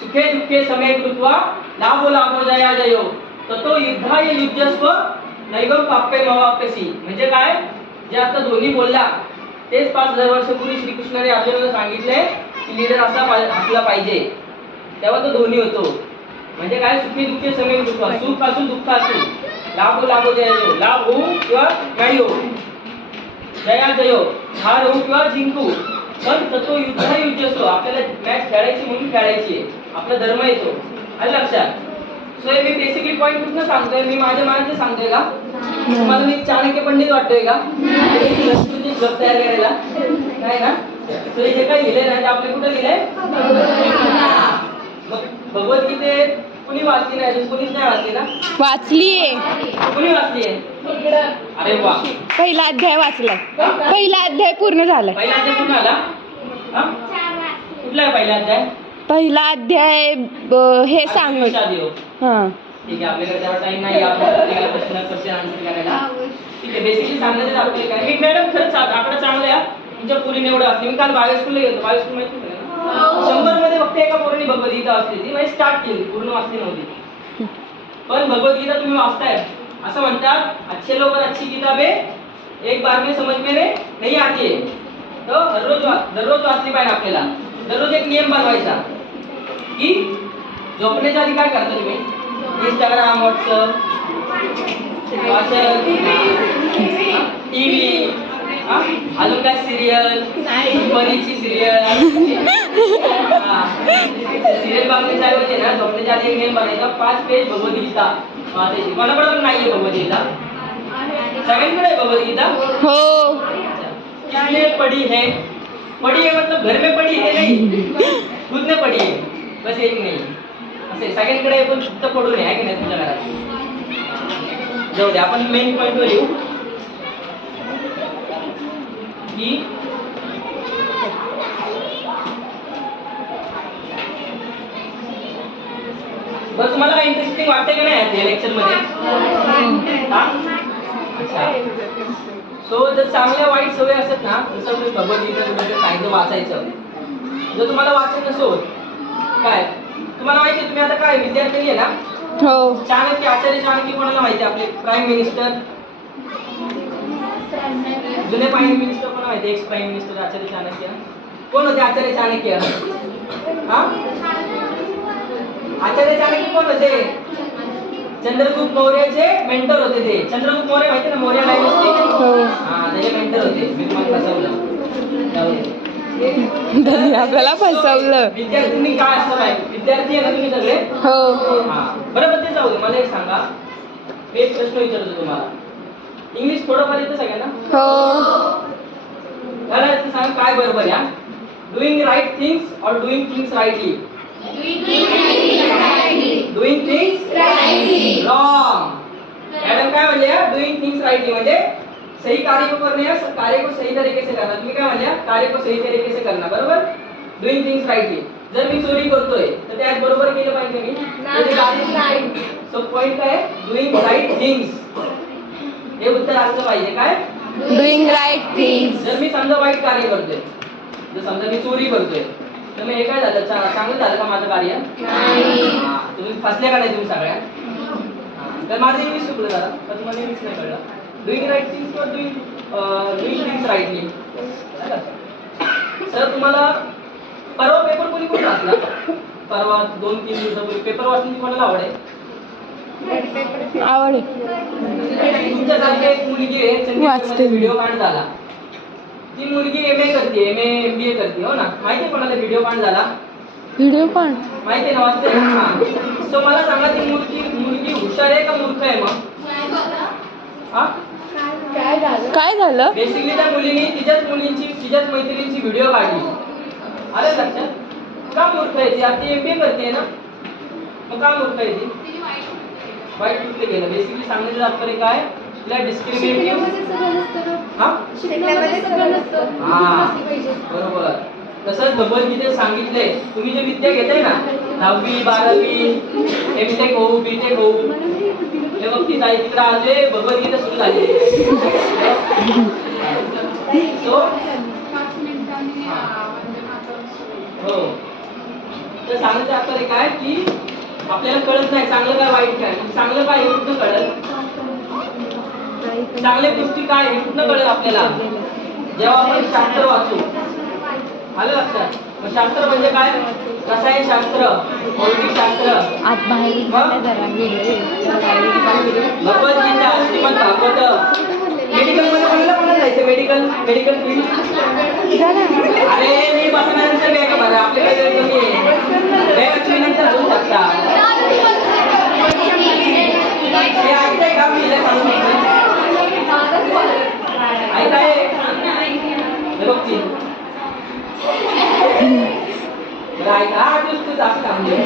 सुखे दुःखे समे कृत्वा लाभो लाभो जया जयो ततो युद्धाय युद्धस्व नैवम पाप्ये मवाप्यसी. म्हणजे काय, जे आता दोन्ही बोलला तेच 5000 वर्षापूर्वी श्रीकृष्णाने अर्जुनाला सांगितले की लीडर असा असला पाहिजे. तेव्हा तो दोन्ही होतो. म्हणजे काय, सुखी दुःखे समे कृत्वा, सुख असू दुःख असू, लाभो लाभो जया जयो, लाभ होऊ किंवा नाही होऊ, जया जयो, हार होऊ किंवा जिंकू, पण ततो युद्धाय युद्धस्व, आपल्याला मॅच खेळायची म्हणून खेळायची आहे, आपला धर्म येतो. आलं लक्षात? सो मी बेसिकली पॉईंट कुठनं सांगतोय, मी माझ्या मनातलं सांगतोय का? तुम्हाला मी चाणक्य पंडित वाटतोय का? जॉब तयार करायला नाही ना? सो हे काय लिहिलंय ना ते आपल्या कुठं लिहिलंय? मग भगवद्गीतेत कुणी वाचली नाही अजून? कुणीच नाही वाचली ना? वाचलीये. कुणी वाचलीये? अरे वा, पहिला अध्याय वाचलाय. पहिला अध्याय पूर्ण झालाय. पहिला अध्याय पूर्ण आला? हा? कुठला आहे पहिला अध्याय? पहिला अध्याय हे सांगत. हा ठीक आहे, आपल्याकडे तेवढा टाइम नाही आपण प्रत्येकाला क्वेश्चन आन्सर करायला. ठीक आहे, बेसिकली सांगण्याचं आपल्याला काय, मी मॅडम खरंच आकडा चांगला आहे तुमच्या पोरीने एवढं असते. मी काल 22 स्कूलला गेलो. 22 स्कूल माहिती नाही ना? 100 मध्ये फक्त एका पोरीने भगवद्गीता वाचली. ती म्हणजे स्टार्ट केली, पूर्ण वाचली नव्हती. पण भगवद्गीता तुम्ही वाचताय असं म्हणतात, अच्छे लोग और अच्छी किताबें एक बार में समझ में नहीं आती है. तो दररोज वाचली पाहिजे आपल्याला. दररोज एक नियम बनवायचा की झोपण्याच्या आधी काय करता तुम्ही? इंस्टाग्राम, व्हॉट्सअप, टीव्ही, अजून काय सिरियल, कंपनीची सिरियल बघण्याच्या ऐवजी ना झोपण्याच्या आधी एक नियम बनायचा, 5 पेज भगवद्गीता वाचायची. कोणाकडे पण नाहीये भगवद्गीता? सगळ्यांकडे आहे भगवद्गीता? हो. किसने पढ़ी है? पढ़ी है मतलब घर में पढ़ी है नहीं, खुद ने पढ़ी है, बस एक नाही. असे सगळ्यांकडे पण फक्त पडू नये, आहे की नाही तुमच्या घरात? जाऊ दे, आपण मेन पॉईंटवर येऊ की बस तुम्हाला काय इंटरेस्टिंग वाटतंय का नाही या लेक्चर मध्ये? अच्छा, सो जर चांगल्या वाईट सवय असत ना, जसं तुम्ही भगवद्गीता सांगितलं वाचायचं, जर तुम्हाला वाचन नसो होत काय, तुम्हाला माहिती तुम्ही आता काय विद्यार्थी आहे ना? हो. चाणक्य, आचार्य चाणक्य कोणाला माहिती? आपले प्राईम मिनिस्टर, जुने प्राईम मिनिस्टर कोण माहिती? एक्स प्राईम मिनिस्टर आचार्य चाणक्य. कोण होते आचार्य चाणक्य? हा, आचार्य चाणक्य कोण होते? चंद्रगुप्त मौर्याचे मेंटर होते ते. चंद्रगुप्त मौर्य माहिती ना, मौर्य डायनेस्टी? हा, त्याचे मेंटर होते. मी तुम्हाला फसवलं. आपल्याला फसवलं. विद्यार्थ्यांनी काय असलं पाहिजे? विद्यार्थी आहे ना तुम्ही सगळे? हो. बरोबर. ते जाऊ दे, मला एक सांगा, मी एक प्रश्न विचारतो तुम्हाला. इंग्लिश थोडंफार येतं सगळ्यांना? हो. मला सांगा काय बरोबर या? डुईंग राईट थिंग्स और doing things rightly? Doing things rightly wrong. Madam काय म्हणले? डुईंग थिंग्स राईटली म्हणजे सही कार्य को करने या कार्य को सही तरीके से करना. तुम्ही काय म्हणल्या? कार्य को सही तरीके से करना. बरोबर. Doing things rightly. जर मी चोरी करतोय तर त्यात बरोबर केलं पाहिजे मी? नाही. सो पॉइंट काय? Doing right things. हे उत्तर असलं पाहिजे. काय? Doing right things. जर मी समजा वाईट कार्य करतोय, जर समजा मी चोरी करतोय, तर मग हे काय झालं? चांगलं झालं का माझं कार्य? नाही. तुम्ही फसले का नाही तुम्ही सगळ्या? तर माझं इंग्लिश चुकलं जरा, तर तुम्हाला इंग्लिश नाही कळलं. डुईंग राईट थिंग्स किंवा डुईंग थिंग्स राईटली. सर तुम्हाला परवा पेपर कोणी कोणी वाचला? परवा 2-3 दिवसापूर्वी पेपर वाचण्याची कोणाला आवड आहे? आवड. तुमच्यासारखी एक मुलगी आहे, चंदीगडमध्ये व्हिडिओ कांड झाला. ती मुलगी MA करते, MBA करते, हो ना? माहिती आहे कोणाला व्हिडिओ कांड झाला? व्हिडिओ पण माहिती आहे ना? वाचते. सो मला सांगा, ती मुलगी हुशार आहे का मूर्ख आहे? मग काय झालं? बेसिकली त्या मुलीने तिच्याच मैत्रिणींची व्हिडिओ काढली. आलं लक्षात? का मूर्ख आहे ती? आता MBA करते ना, मग का मूर्ख आहे ती? वाईट कुठे गेलं? बेसिकली सांगण्याचं तात्पर्य काय? तिला डिस्क्रिमिनेटिव्ह. बरोबर. तसंच भगवद्गीतेत सांगितलंय, तुम्ही जे विद्या घेताय ना, 10वी 12वी MTech होऊ BTech होऊ, हे बघ ती ताई तिकडे आले, भगवद्गीता सुरू झाली. हो, तर चांगलं तात्पर्य काय की आपल्याला कळत नाही चांगलं काय वाईट काय, चांगलं काय हे कुठं कळेल, चांगल्या गोष्टी काय हे कुठं कळेल आपल्याला जेव्हा आपण शास्त्र वाचू. आलं लक्षात? मग शास्त्र म्हणजे काय? रसायनशास्त्र, भौतिकशास्त्र, भगवद्गीता, श्रीमद भागवत. मेडिकल मध्ये कोणाला जायचं? Medical field. अरे मी बसण्यानंतर बॅग भरा, आपले काही वेळ कमी आहे, बॅग तुम्ही नंतर घेऊ शकता. हे ऐकताय का मी सांगू ऐकाय बघती ऐका तू जास्त थांबले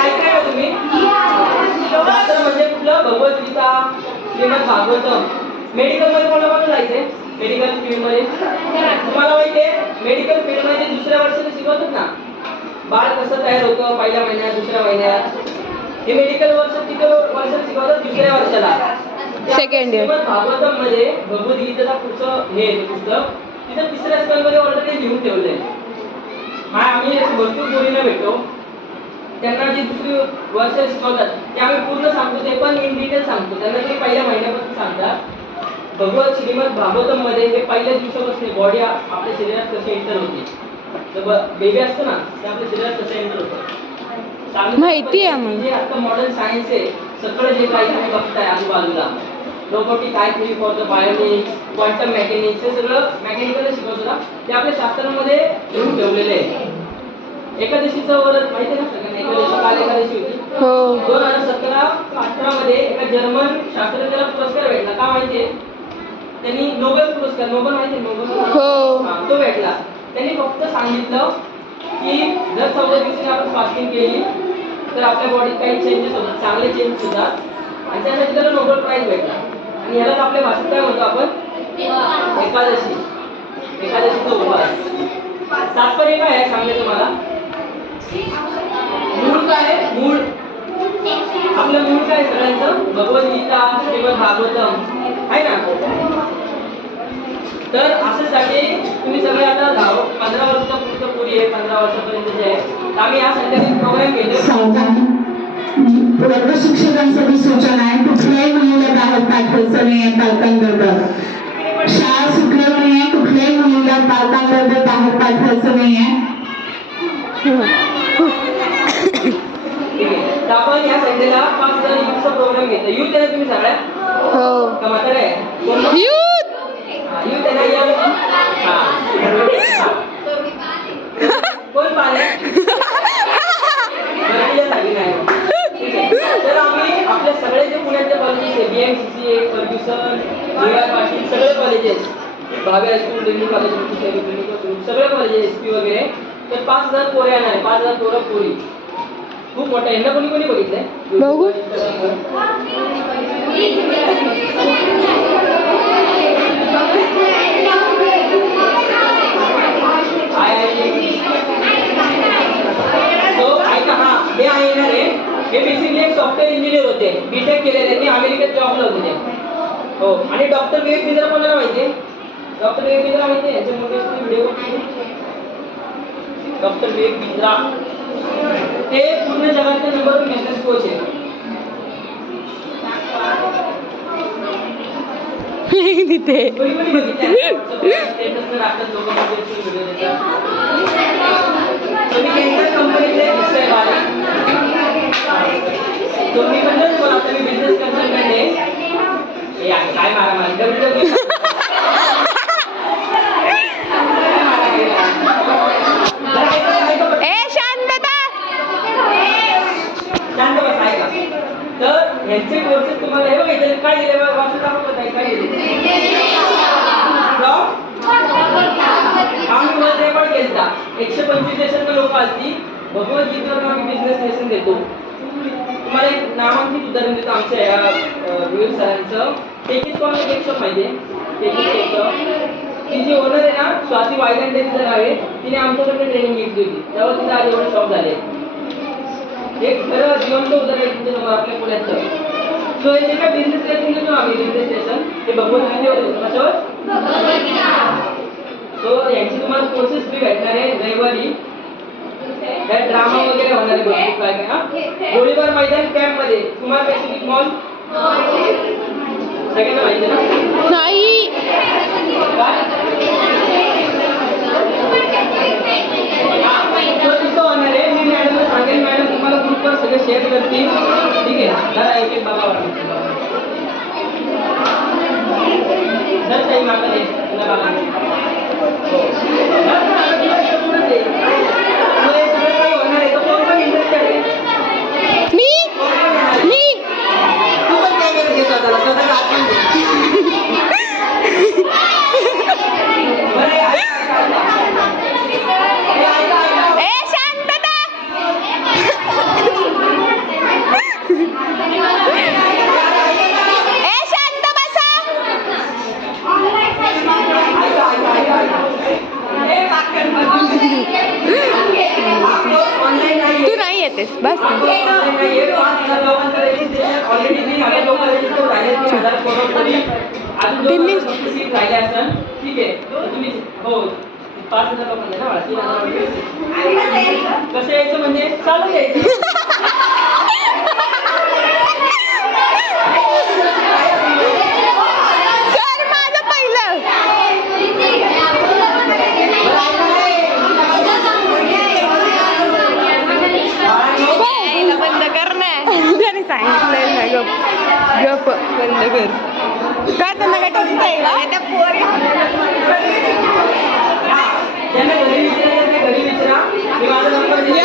ऐकाय तुम्ही. शास्त्र म्हणजे कुठलं? भगवद्गीता, श्रीमद भागवतम. मेडिकल मध्ये कोणाला जायचंय? मेडिकल फील्ड मध्ये तुम्हाला माहितीये मेडिकल फील्ड मध्ये दुसऱ्या वर्षाला शिकवतात ना बाळ कसं तयार होतं पहिल्या महिन्यात दुसऱ्या महिन्यात. हे मेडिकल वर्ष किती वर्षात शिकवतात? दुसऱ्या वर्षाला. Second year. भागवतम मध्ये भगवद्गीतेचा पुढचं हे पुस्तक तिथं तिसऱ्या स्कंद मध्ये ऑलरेडी लिहून ठेवलंय. आम्ही भरपूर मुलींना भेटतो त्यांना जे दुसरी वर्ष शिकवतात ते आम्ही पूर्ण सांगतो, ते पण इन डिटेल सांगतो त्यांना. ते पहिल्या महिन्यापासून सांगतात भगवत श्रीमद भागवतम मध्ये हे पहिल्या दिवसापासून बॉडी आपल्या शरीरात कशी एंटर होते. तर बेबी असतो ना ते आपल्या शरीरात कसं एंटर होतं माहिती आहे. म्हणजे आता मॉडर्न सायन्स आहे सगळं जे काही तुम्ही बघताय आजूबाजूला रोबोटिक काय three for the bionics, quantum mechanics, हे सगळं मेकॅनिकल शिकवतो ना ते आपल्या शास्त्रांमध्ये लिहून ठेवलेले आहे. एकादशीचं व्रत माहिती आहे ना सगळ्यांना? एकादशी काल एकादशी होती. 2017-18 मध्ये एका जर्मन शास्त्रज्ञाला पुरस्कार भेटला. का माहितीये? त्यांनी नोबेल पुरस्कार, नोबेल माहिती नोबेल तो भेटला. त्यांनी फक्त सांगितलं की जर 14 दिवसांनी आपण फास्टिंग केली तर आपल्या बॉडीत काही चेंजेस होतात, चांगले चेंज होतात आणि त्यासाठी त्याला नोबेल प्राइज भेटला. आणि यालाच आपल्या भाषेत काय म्हणतो आपण? एकादशी. एकादशीचा उपवास. तात्पर्य काय आहे सांगते तुम्हाला. मूळ काय आहे? मूळ आपलं मूळ काय सगळ्यांचं? भगवद्गीता, श्रीमद भागवतम आहे ना. तर अशासाठी तुम्ही सगळे आता 15 वर्षाचा पुढचं पुरी आहे, 15 वर्षापर्यंत जे आहे आम्ही या संध्याकाळी प्रोग्राम घेतो. वर्ग शिक्षकांसाठी सूचना आहे कुठल्याही मुलीला बाहेर पाठवायचं नाही पालकांबरोबर. शाळा सुटल्या नाही कुठल्याही मुलीला पालकांबरोबर बाहेर पाठवायचं नाही आहे. तर आपण या संडेला 5000 युथचा प्रोग्राम घेतो. युथ आहे तुम्ही सगळ्या? हो. का म्हातारे आहे? युथ युथ आहे ना? कोण पाहिजे? तर आम्ही आपल्या सगळे जे पुण्यातले कॉलेजेस आहे BMCC, फर्ग्युसन, पाटील सगळे colleges, Bhave high school, Delhi college, सगळे कॉलेजेस SP वगैरे. तर 5000 पोरे येणार आहे. 5000 पोरं पोरी. खूप मोठं आहे. यांना कोणी कोणी बघितलंय? बघू. ऐका हा हे आहे येणार आहे. हे बेसिकली एक सॉफ्टवेअर इंजिनियर होते, बीटेक केलेले, त्यांनी अमेरिकेत जॉबला होते. हो. आणि डॉक्टर विवेक बिंद्रा कोणाला माहिती आहे? डॉक्टर विवेक बिंद्रा माहिती आहे? याचे मोठे व्हिडिओ डॉक्टर विवेक बिंद्रा ते पूर्ण जगातले नंबर 1 बिझनेस कोच आहे. तिथे कोणी कोणी बघितलं? स्टेटसला टाकतात लोक व्हिडिओ देतात. तुम्ही कॅन्सर कंपनीचे साहेब आले. तुम्ही म्हणलं बोला आता मी बिझनेस कन्सल्टंट आहे. हे काय मारा शांत बस ऐका. तर ह्यांचे कोर्सेस तुम्हाला हे बघायचे काय दिले वाचून दाखवत आहे काय दिले. आम्ही वर्ल्ड रेकॉर्ड केला 125 देशातले लोक असतील. भगवद्गीतेवर आम्ही बिझनेस लेसन देतो. तुम्हाला एक नामांकित उदाहरण देतो आमच्या या विवेक सरांचं. टेकिस कॉर्नर केक शॉप माहिती आहे? टेकिस केक शॉप ती जी ओनर आहे ना स्वाती वायलंड जर आहे तिने आमच्याकडे ट्रेनिंग घेतली होती तेव्हा तिथे आज एवढे शॉप झाले. एक खरं जिवंत उदाहरण तुमच्या समोर आपल्या पुण्याचं. सो हे जे काय बिझनेस लेसन देतो आम्ही बिझनेस लेसन ते भगवद्गीतेवर देतो. कशावर? सो यांची तुम्हाला कोर्सेस फ्री भेटणार आहे रविवारी. त्यात ड्रामा वगैरे होणार आहे भरपूर काय काय. गोळीबार मैदान कॅम्प मध्ये कुमार पॅसिफिक मॉल सगळ्यांना माहिती आहे ना? नाही. काय? तो तिथं होणार आहे. मी मॅडमला सांगेल, मॅडम तुम्हाला ग्रुपवर सगळं शेअर करतील. ठीक आहे, जरा एक एक बघा वाटतं. जर काही मागं नाही तुला बघा. हो. जर का आता तुला इथं पुढंच आहे. तुला हे सगळं काही होणार आहे, तर कोण पण इंटरेस्टेड आहे? मी तू पण कॅमेरा घे स्वतःला, स्वतःला आठवण दे. बरं, हे ऐका. हे ऐका. ए शांतता. ए शांत बसा. तू नाही येतेस बस. दिल्ली. ठीक आहे तुम्ही हो 5,000 लोकांना ना 3,000 कसं यायचं म्हणजे चालू यायचं. सर माझं पहिलं. बंद कर ना. त्याने सांगितलंय ना गप गप बंद कर. काय त्यांना काय टोचताय का? ज्यांना घरी विचारायचं ते घरी विचारा. मी माझा नंबर दिला.